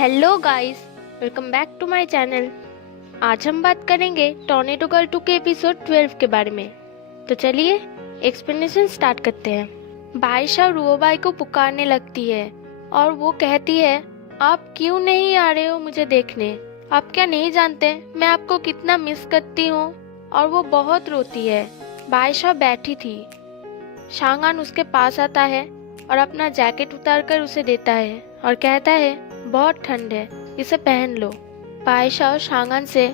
Hello guys, welcome back to my channel. आज हम बात करेंगे टॉर्नेडो गर्ल 2 के एपिसोड 12 के बारे में। तो चलिए एक्सप्लेनेशन स्टार्ट करते हैं। बायशा रुओबाई को पुकारने लगती है और वो कहती है, आप क्यों नहीं आ रहे हो मुझे देखने? आप क्या नहीं जानते मैं आपको कितना मिस करती हूँ? और वो बहुत रोती है। बायशा बैठी थी। शांगान उसके पास आता है और अपना जैकेट उतारकर उसे देता है और कहता है, बहुत ठंड है, इसे पहन लो। बायशा शांगान से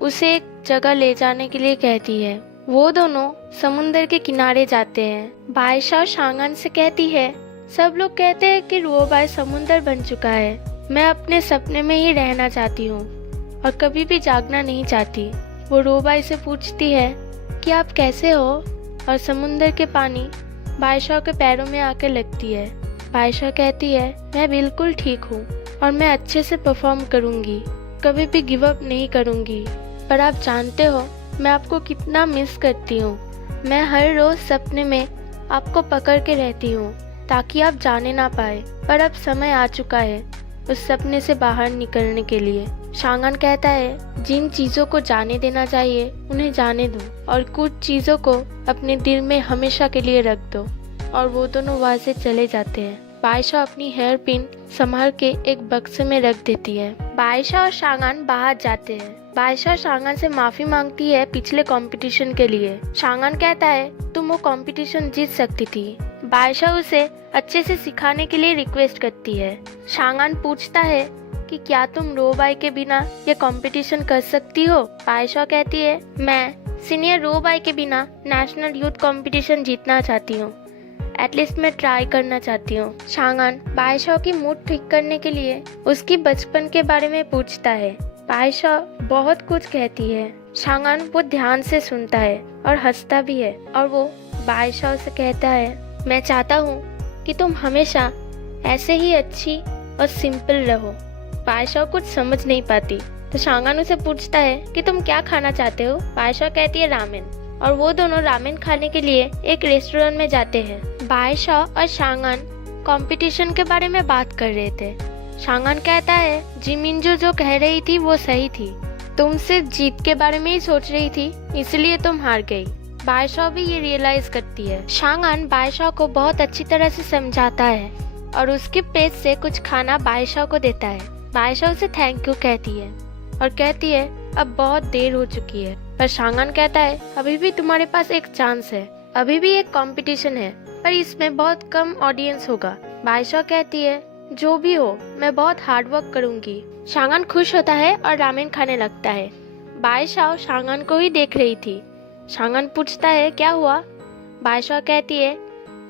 उसे एक जगह ले जाने के लिए कहती है। वो दोनों समुंदर के किनारे जाते हैं। बायशा शांगान से कहती है, सब लोग कहते हैं कि रुओबाई समुंदर बन चुका है। मैं अपने सपने में ही रहना चाहती हूँ और कभी भी जागना नहीं चाहती। वो रुओबाई से पूछती है कि आप कैसे हो? और समुंदर के पानी बायशा के पैरों में आकर लगती है। बायशा कहती है, मैं बिल्कुल ठीक हूँ और मैं अच्छे से परफॉर्म करूँगी, कभी भी गिव अप नहीं करूँगी। पर आप जानते हो मैं आपको कितना मिस करती हूँ। मैं हर रोज सपने में आपको पकड़ के रहती हूँ ताकि आप जाने ना पाए। पर अब समय आ चुका है उस सपने से बाहर निकलने के लिए। शांगान कहता है, जिन चीज़ों को जाने देना चाहिए उन्हें जाने दो और कुछ चीज़ों को अपने दिल में हमेशा के लिए रख दो। और वो दोनों वहाँ से चले जाते हैं। बायशा अपनी हेयर पिन संभाल के एक बक्से में रख देती है। बायशा और शांगान बाहर जाते हैं। बायशा शांगान से माफी मांगती है पिछले कंपटीशन के लिए। शांगान कहता है, तुम वो कंपटीशन जीत सकती थी। बायशा उसे अच्छे से सिखाने के लिए रिक्वेस्ट करती है। शांगान पूछता है कि क्या तुम रुओबाई के बिना ये कंपटीशन कर सकती हो? बायशा कहती है, मैं सीनियर रुओबाई के बिना नेशनल यूथ कंपटीशन जीतना चाहती हूँ। एटलीस्ट मैं ट्राई करना चाहती हूँ। शांगान बायशा की मूड ठीक करने के लिए उसकी बचपन के बारे में पूछता है। बायशा बहुत कुछ कहती है। शांगान वो ध्यान से सुनता है और हंसता भी है। और वो बायशा से कहता है, मैं चाहता हूँ कि तुम हमेशा ऐसे ही अच्छी और सिंपल रहो। बायशा कुछ समझ नहीं पाती तो शांगान उसे पूछता है कि तुम क्या खाना चाहते हो? बायशा कहती है, रामेन। और वो दोनों रामेन खाने के लिए एक रेस्टोरेंट में जाते हैं। बायशा और शांगान कंपटीशन के बारे में बात कर रहे थे। शांगान कहता है, जिमिंजो जो कह रही थी वो सही थी। तुम सिर्फ जीत के बारे में ही सोच रही थी, इसलिए तुम हार गई। बायशा भी ये रियलाइज करती है। शांगान बायशा को बहुत अच्छी तरह से समझाता है और उसके प्लेट से कुछ खाना बायशा को देता है। बायशा उसे थैंक यू कहती है और कहती है, अब बहुत देर हो चुकी है। पर शांगान कहता है, अभी भी तुम्हारे पास एक चांस है। अभी भी एक कंपटीशन है पर इसमें बहुत कम ऑडियंस होगा। बायशा कहती है, जो भी हो मैं बहुत हार्ड वर्क करूंगी। शांगान खुश होता है और रामेन खाने लगता है। बायशा शांगान को ही देख रही थी। शांगान पूछता है, क्या हुआ? बायशा कहती है,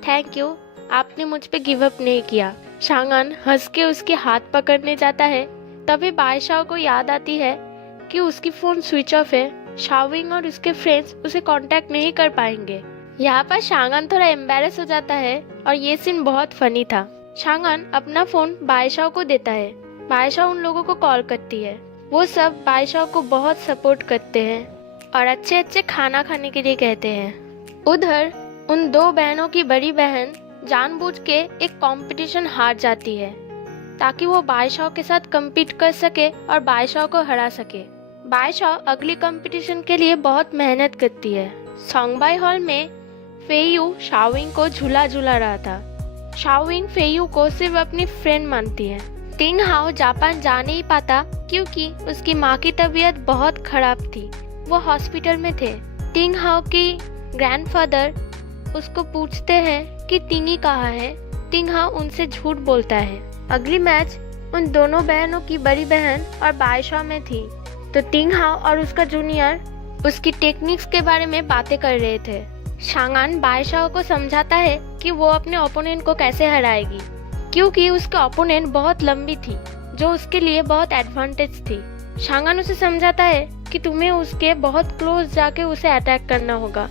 थैंक यू, आपने मुझ पे गिव अप नहीं किया। शांगान हंस के उसके हाथ पकड़ने जाता है। तभी बायशा को याद आती है कि उसकी फोन स्विच ऑफ है। शाओविंग और उसके फ्रेंड्स उसे कांटेक्ट नहीं कर पाएंगे। यहाँ पर शांगान थोड़ा एम्बैरेस हो जाता है और ये सीन बहुत फनी था। शांगान अपना फोन बायशा को देता है। बायशा उन लोगों को कॉल करती है। वो सब बायशा को बहुत सपोर्ट करते हैं और अच्छे अच्छे खाना खाने के लिए कहते हैं। उधर उन दो बहनों की बड़ी बहन जानबूझ के एक कंपटीशन हार जाती है ताकि वो बायशा के साथ कम्पीट कर सके और बायशा को हरा सके। बायशा अगली कंपटीशन के लिए बहुत मेहनत करती है। सोंगबाई हॉल में फेयू शाओविंग को झूला झूला रहा था। शाओविंग फेयू को सिर्फ अपनी फ्रेंड मानती है। टिंग हाओ जापान जा नहीं पाता क्योंकि उसकी माँ की तबीयत बहुत खराब थी। वो हॉस्पिटल में थे। टिंग हाओ की ग्रैंडफादर उसको पूछते हैं कि टिंगी कहाँ है। टिंग हाओ उनसे झूठ बोलता है। अगली मैच उन दोनों बहनों की बड़ी बहन और बायशा में थी। तो टिंग हाओ और उसका जूनियर उसकी टेक्निक्स के बारे में बातें कर रहे थे। शांगान बायशा को समझाता है कि वो अपने ओपोनेंट को कैसे हराएगी क्योंकि उसका ओपोनेंट बहुत लंबी थी जो उसके लिए बहुत एडवांटेज थी। शांगान उसे समझाता है कि तुम्हें उसके बहुत क्लोज जाके उसे अटैक करना होगा।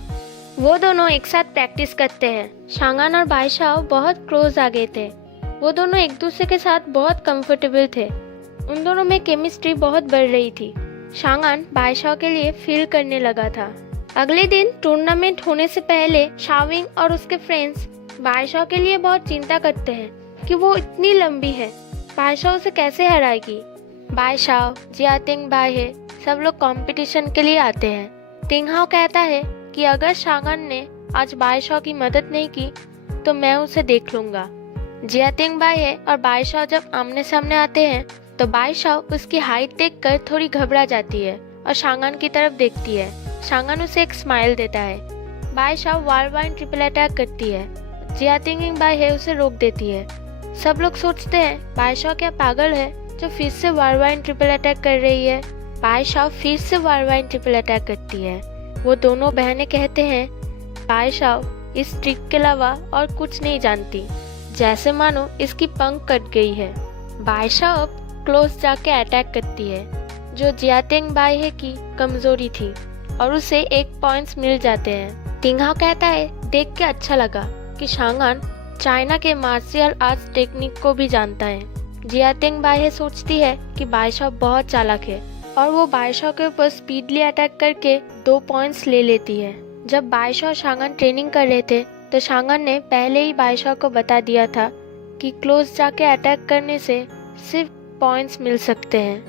वो दोनों एक साथ प्रैक्टिस करते हैं। शांगान और बायशा बहुत क्लोज आ गए थे। वो दोनों एक दूसरे के साथ बहुत कंफर्टेबल थे। उन दोनों में केमिस्ट्री बहुत बढ़ रही थी। शांगान बायशा के लिए फील करने लगा था। अगले दिन टूर्नामेंट होने से पहले शाओविंग और उसके फ्रेंड्स बायशा के लिए बहुत चिंता करते हैं कि वो इतनी लंबी है बाईशाओ उसे कैसे हराएगी। बाईशाओ, जियातिंग बाहे सब लोग कंपटीशन के लिए आते हैं। तिंगहाओ कहता है कि अगर शांगन ने आज बाईशाओ की मदद नहीं की तो मैं उसे देख लूंगा। जियातिंग बाहे और बाईशाओ जब आमने सामने आते हैं तो बाईशाओ उसकी हाइट देखकर थोड़ी घबरा जाती है और शांगन की तरफ देखती है। शांगन उसे एक स्माइल देता है। बाईशाओ वालवाइन ट्रिपल अटैक करती है। जियातिंग बाहे उसे रोक देती है। सब लोग सोचते हैं बाईशाओ क्या पागल है जो फिर से वालवाइन ट्रिपल अटैक कर रही है। बाईशाओ फिर से वालवाइन ट्रिपल अटैक करती है। वो दोनों बहनें कहते हैं बाईशाओ इस ट्रिक के अलावा और कुछ नहीं जानती, जैसे मानो इसकी पंख कट गई है। बाईशाओ अब क्लोज जाके अटैक करती है, जो जियातिंग बाहे की कमजोरी थी, और उसे 1 पॉइंट्स मिल जाते हैं। तिंगहाओ कहता है देख के अच्छा लगा कि शांगन चाइना के मार्शल आर्ट्स टेक्निक को भी जानता है। जियातिंग बाहे सोचती है कि बाईशाओ बहुत चालाक है और वो बाईशाओ के ऊपर स्पीडली अटैक करके 2 पॉइंट्स ले लेती है। जब बाईशाओ और शांगन ट्रेनिंग कर रहे थे तो शांगन ने पहले ही बाईशाओ को बता दिया था कि क्लोज जाके अटैक करने से सिर्फ पॉइंट्स मिल सकते हैं,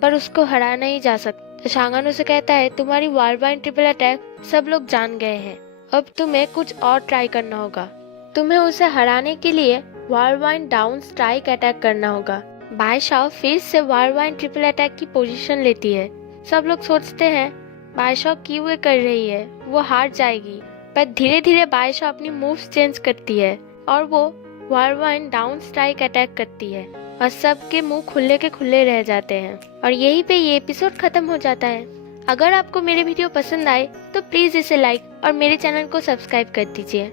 पर उसको हरा नहीं जा सकता। तो शांगन उसे कहता है तुम्हारी वालवाइन ट्रिपल अटैक सब लोग जान गए हैं, अब तुम्हें कुछ और ट्राई करना होगा। तुम्हें उसे हराने के लिए वालवाइन डाउन स्ट्राइक अटैक करना होगा। बाईशाओ फिर से वालवाइन ट्रिपल अटैक की पोजीशन लेती है। सब लोग सोचते हैं बाईशाओ क्यों ये कर रही है, वो हार जाएगी, पर धीरे धीरे बाईशाओ अपनी मूव्स चेंज करती है और वो वालवाइन डाउन स्ट्राइक अटैक करती है और सबके मुंह खुले के खुले रह जाते हैं और यहीं पे ये एपिसोड खत्म हो जाता है। अगर आपको मेरे वीडियो पसंद आए तो प्लीज इसे लाइक और मेरे चैनल को सब्सक्राइब कर दीजिए।